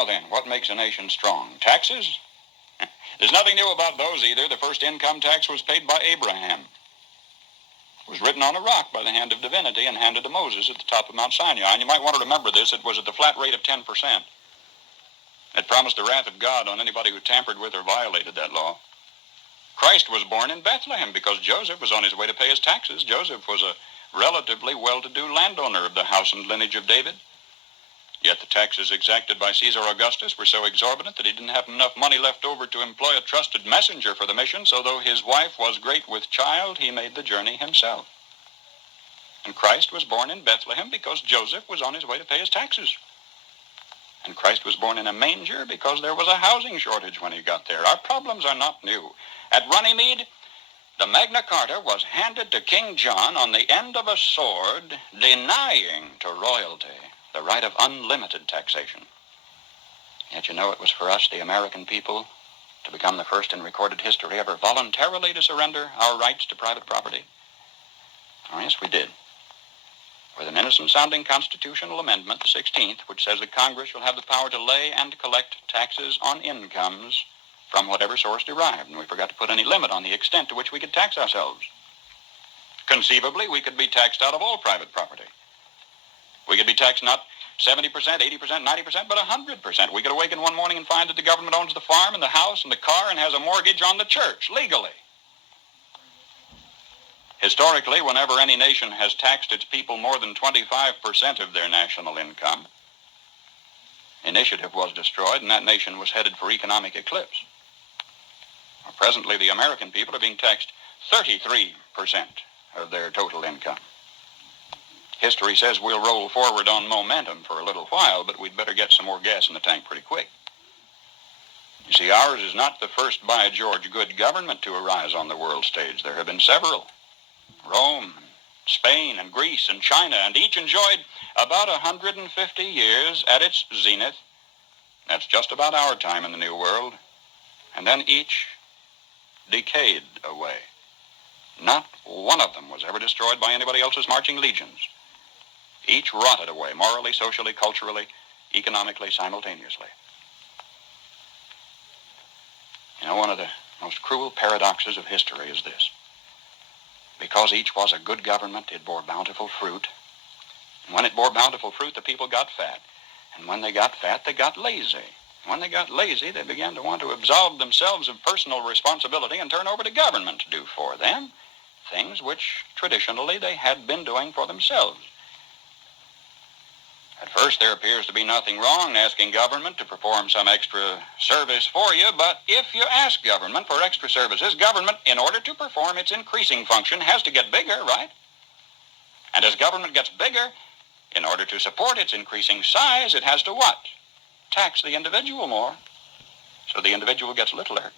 Now then, what makes a nation strong? Taxes? There's nothing new about those either. The first income tax was paid by Abraham. It was written on a rock by the hand of divinity and handed to Moses at the top of Mount Sinai. And you might want to remember this. It was at the flat rate of 10%. It promised the wrath of God on anybody who tampered with or violated that law. Christ was born in Bethlehem because Joseph was on his way to pay his taxes. Joseph was a relatively well-to-do landowner of the house and lineage of David. Yet the taxes exacted by Caesar Augustus were so exorbitant that he didn't have enough money left over to employ a trusted messenger for the mission, so though his wife was great with child, he made the journey himself. And Christ was born in Bethlehem because Joseph was on his way to pay his taxes. And Christ was born in a manger because there was a housing shortage when he got there. Our problems are not new. At Runnymede, the Magna Carta was handed to King John on the end of a sword, denying to royalty the right of unlimited taxation. Yet you know it was for us, the American people, to become the first in recorded history ever voluntarily to surrender our rights to private property. Oh, yes, we did. With an innocent-sounding constitutional amendment, the 16th, which says that Congress shall have the power to lay and collect taxes on incomes from whatever source derived, and we forgot to put any limit on the extent to which we could tax ourselves. Conceivably, we could be taxed out of all private property. We could be taxed not 70%, 80%, 90%, but 100%. We could awaken one morning and find that the government owns the farm and the house and the car and has a mortgage on the church, legally. Historically, whenever any nation has taxed its people more than 25% of their national income, initiative was destroyed and that nation was headed for economic eclipse. Well, presently, the American people are being taxed 33% of their total income. History says we'll roll forward on momentum for a little while, but we'd better get some more gas in the tank pretty quick. You see, ours is not the first by George good government to arise on the world stage. There have been several. Rome, Spain, and Greece, and China, and each enjoyed about 150 years at its zenith. That's just about our time in the New World. And then each decayed away. Not one of them was ever destroyed by anybody else's marching legions. Each rotted away, morally, socially, culturally, economically, simultaneously. You know, one of the most cruel paradoxes of history is this. Because each was a good government, it bore bountiful fruit. And when it bore bountiful fruit, the people got fat. And when they got fat, they got lazy. When they got lazy, they began to want to absolve themselves of personal responsibility and turn over to government to do for them things which traditionally they had been doing for themselves. At first, there appears to be nothing wrong in asking government to perform some extra service for you, but if you ask government for extra services, government, in order to perform its increasing function, has to get bigger, right? And as government gets bigger, in order to support its increasing size, it has to what? Tax the individual more, so the individual gets littler.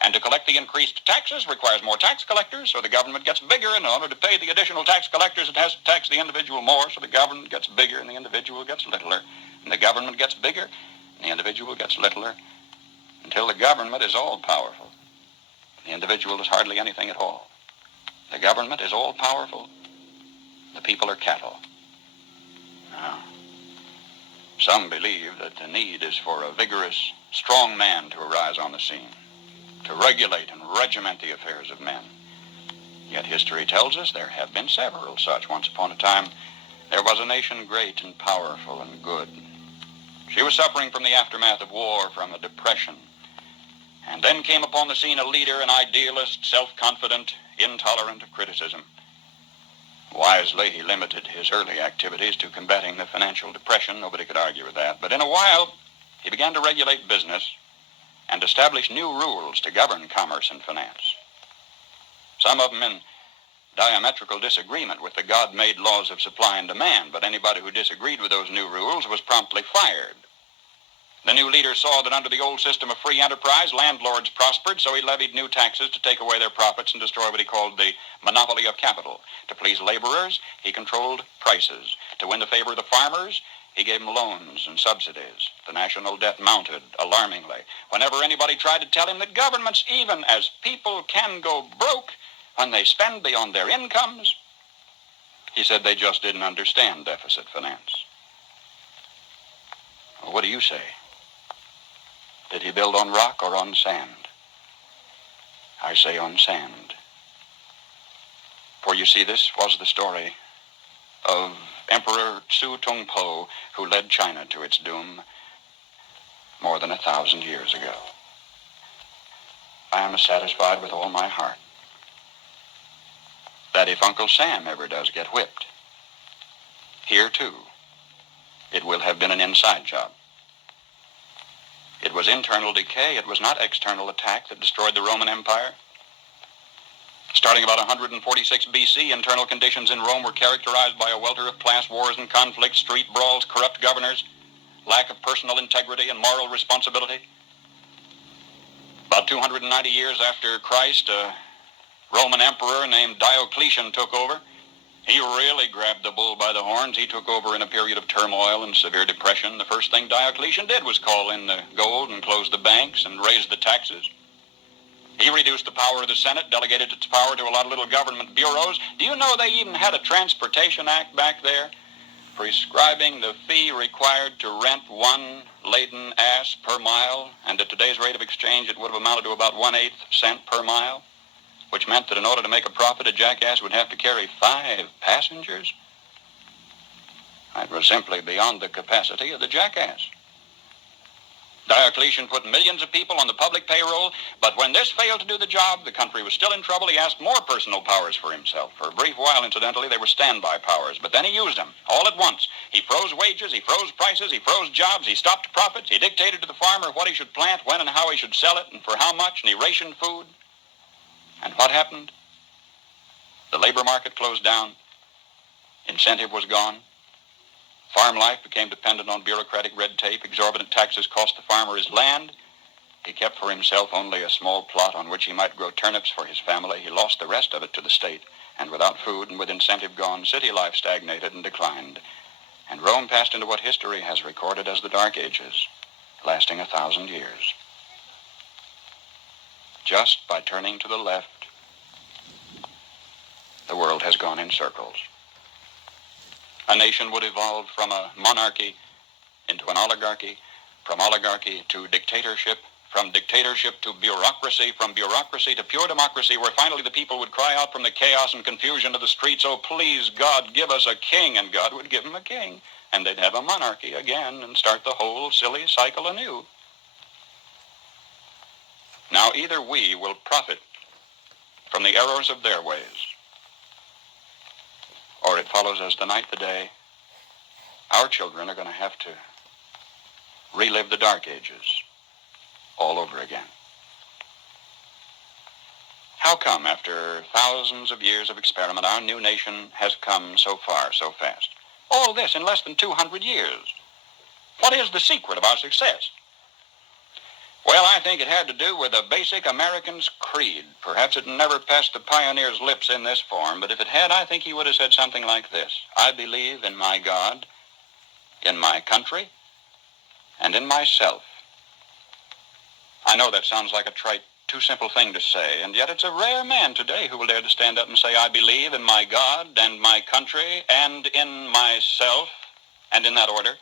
And to collect the increased taxes requires more tax collectors, so the government gets bigger. In order to pay the additional tax collectors, it has to tax the individual more, so the government gets bigger and the individual gets littler. And the government gets bigger and the individual gets littler until the government is all-powerful. The individual is hardly anything at all. The government is all-powerful. The people are cattle. Now, some believe that the need is for a vigorous, strong man to arise on the scene, to regulate and regiment the affairs of men. Yet history tells us there have been several such. Once upon a time, there was a nation great and powerful and good. She was suffering from the aftermath of war, from a depression. And then came upon the scene a leader, an idealist, self-confident, intolerant of criticism. Wisely, he limited his early activities to combating the financial depression. Nobody could argue with that. But in a while, he began to regulate business and establish new rules to govern commerce and finance. Some of them in diametrical disagreement with the God-made laws of supply and demand, but anybody who disagreed with those new rules was promptly fired. The new leader saw that under the old system of free enterprise, landlords prospered, so he levied new taxes to take away their profits and destroy what he called the monopoly of capital. To please laborers, he controlled prices. To win the favor of the farmers, he gave them loans and subsidies. The national debt mounted alarmingly. Whenever anybody tried to tell him that governments, even as people, can go broke when they spend beyond their incomes, he said they just didn't understand deficit finance. Well, what do you say? Did he build on rock or on sand? I say on sand. For you see, this was the story of Emperor Su Tongpo, who led China to its doom more than 1,000 years ago. I am satisfied with all my heart that if Uncle Sam ever does get whipped, here too, it will have been an inside job. It was internal decay, it was not external attack that destroyed the Roman Empire. Starting about 146 BC, internal conditions in Rome were characterized by a welter of class wars and conflicts, street brawls, corrupt governors, lack of personal integrity and moral responsibility. About 290 years after Christ, a Roman emperor named Diocletian took over. He really grabbed the bull by the horns. He took over in a period of turmoil and severe depression. The first thing Diocletian did was call in the gold and close the banks and raise the taxes. He reduced the power of the Senate, delegated its power to a lot of little government bureaus. Do you know they even had a Transportation Act back there prescribing the fee required to rent one laden ass per mile? And at today's rate of exchange, it would have amounted to about 1/8 cent per mile, which meant that in order to make a profit, a jackass would have to carry 5 passengers. That was simply beyond the capacity of the jackass. Diocletian put millions of people on the public payroll, but when this failed to do the job, the country was still in trouble. He asked more personal powers for himself. For a brief while, incidentally, they were standby powers, but then he used them all at once. He froze wages, he froze prices, he froze jobs, he stopped profits, he dictated to the farmer what he should plant, when and how he should sell it, and for how much, and he rationed food. And what happened? The labor market closed down. Incentive was gone. Farm life became dependent on bureaucratic red tape. Exorbitant taxes cost the farmer his land. He kept for himself only a small plot on which he might grow turnips for his family. He lost the rest of it to the state. And without food and with incentive gone, city life stagnated and declined. And Rome passed into what history has recorded as the Dark Ages, lasting 1,000 years. Just by turning to the left, the world has gone in circles. A nation would evolve from a monarchy into an oligarchy, from oligarchy to dictatorship, from dictatorship to bureaucracy, from bureaucracy to pure democracy, where finally the people would cry out from the chaos and confusion of the streets, "Oh, please, God, give us a king," and God would give them a king, and they'd have a monarchy again and start the whole silly cycle anew. Now, either we will profit from the errors of their ways, or it follows as the night the day, our children are going to have to relive the Dark Ages all over again. How come, after thousands of years of experiment, our new nation has come so far so fast? All this in less than 200 years. What is the secret of our success? Well, I think it had to do with a basic American's creed. Perhaps it never passed the pioneer's lips in this form, but if it had, I think he would have said something like this: I believe in my God, in my country, and in myself. I know that sounds like a trite, too simple thing to say, and yet it's a rare man today who will dare to stand up and say, I believe in my God and my country and in myself, and in that order.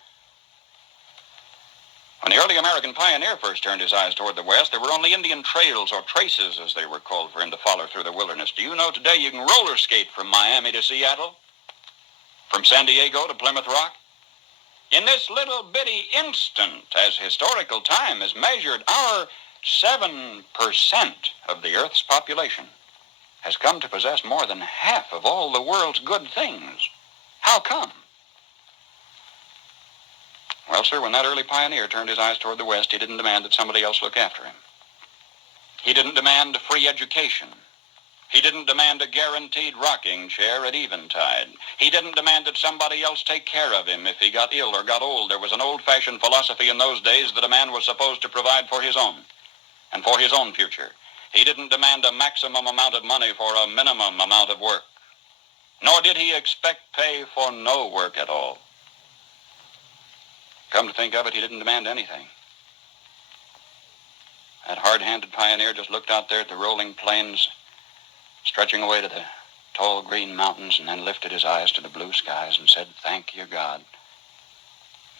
When the early American pioneer first turned his eyes toward the west, there were only Indian trails, or traces as they were called, for him to follow through the wilderness. Do you know today you can roller skate from Miami to Seattle? From San Diego to Plymouth Rock? In this little bitty instant, as historical time is measured, our 7% of the Earth's population has come to possess more than half of all the world's good things. How come? Well, sir, when that early pioneer turned his eyes toward the west, he didn't demand that somebody else look after him. He didn't demand a free education. He didn't demand a guaranteed rocking chair at eventide. He didn't demand that somebody else take care of him if he got ill or got old. There was an old-fashioned philosophy in those days that a man was supposed to provide for his own and for his own future. He didn't demand a maximum amount of money for a minimum amount of work. Nor did he expect pay for no work at all. Come to think of it, he didn't demand anything. That hard-handed pioneer just looked out there at the rolling plains, stretching away to the tall green mountains, and then lifted his eyes to the blue skies and said, thank you, God.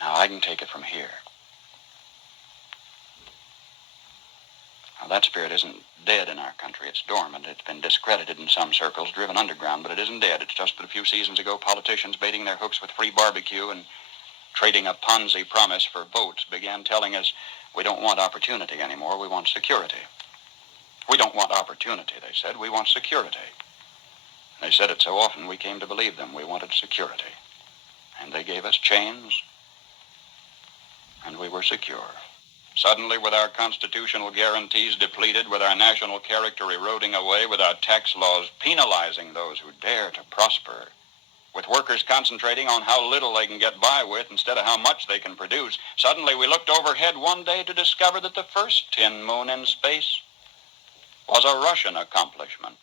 Now I can take it from here. Now, that spirit isn't dead in our country. It's dormant. It's been discredited in some circles, driven underground, but it isn't dead. It's just that a few seasons ago, politicians baiting their hooks with free barbecue and trading a Ponzi promise for votes began telling us we don't want opportunity anymore, we want security. We don't want opportunity, they said, we want security. They said it so often we came to believe them. We wanted security. And they gave us chains, and we were secure. Suddenly, with our constitutional guarantees depleted, with our national character eroding away, with our tax laws penalizing those who dare to prosper, with workers concentrating on how little they can get by with instead of how much they can produce, suddenly we looked overhead one day to discover that the first tin moon in space was a Russian accomplishment.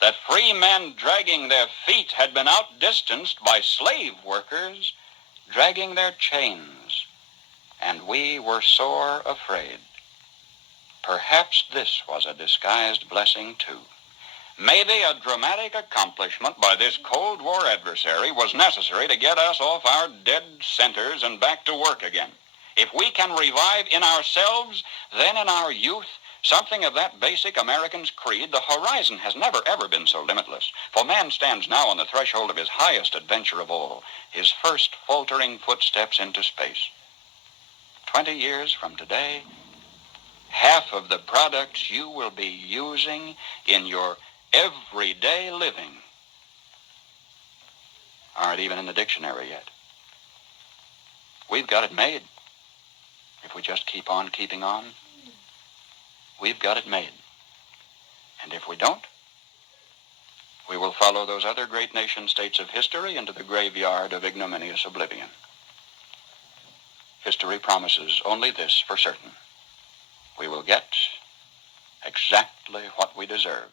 That free men dragging their feet had been outdistanced by slave workers dragging their chains. And we were sore afraid. Perhaps this was a disguised blessing, too. Maybe a dramatic accomplishment by this Cold War adversary was necessary to get us off our dead centers and back to work again. If we can revive in ourselves, then in our youth, something of that basic American's creed, the horizon has never, ever been so limitless. For man stands now on the threshold of his highest adventure of all, his first faltering footsteps into space. 20 years from today, half of the products you will be using in your everyday living aren't even in the dictionary yet. We've got it made. If we just keep on keeping on, we've got it made. And if we don't, we will follow those other great nation-states of history into the graveyard of ignominious oblivion. History promises only this for certain. We will get exactly what we deserve.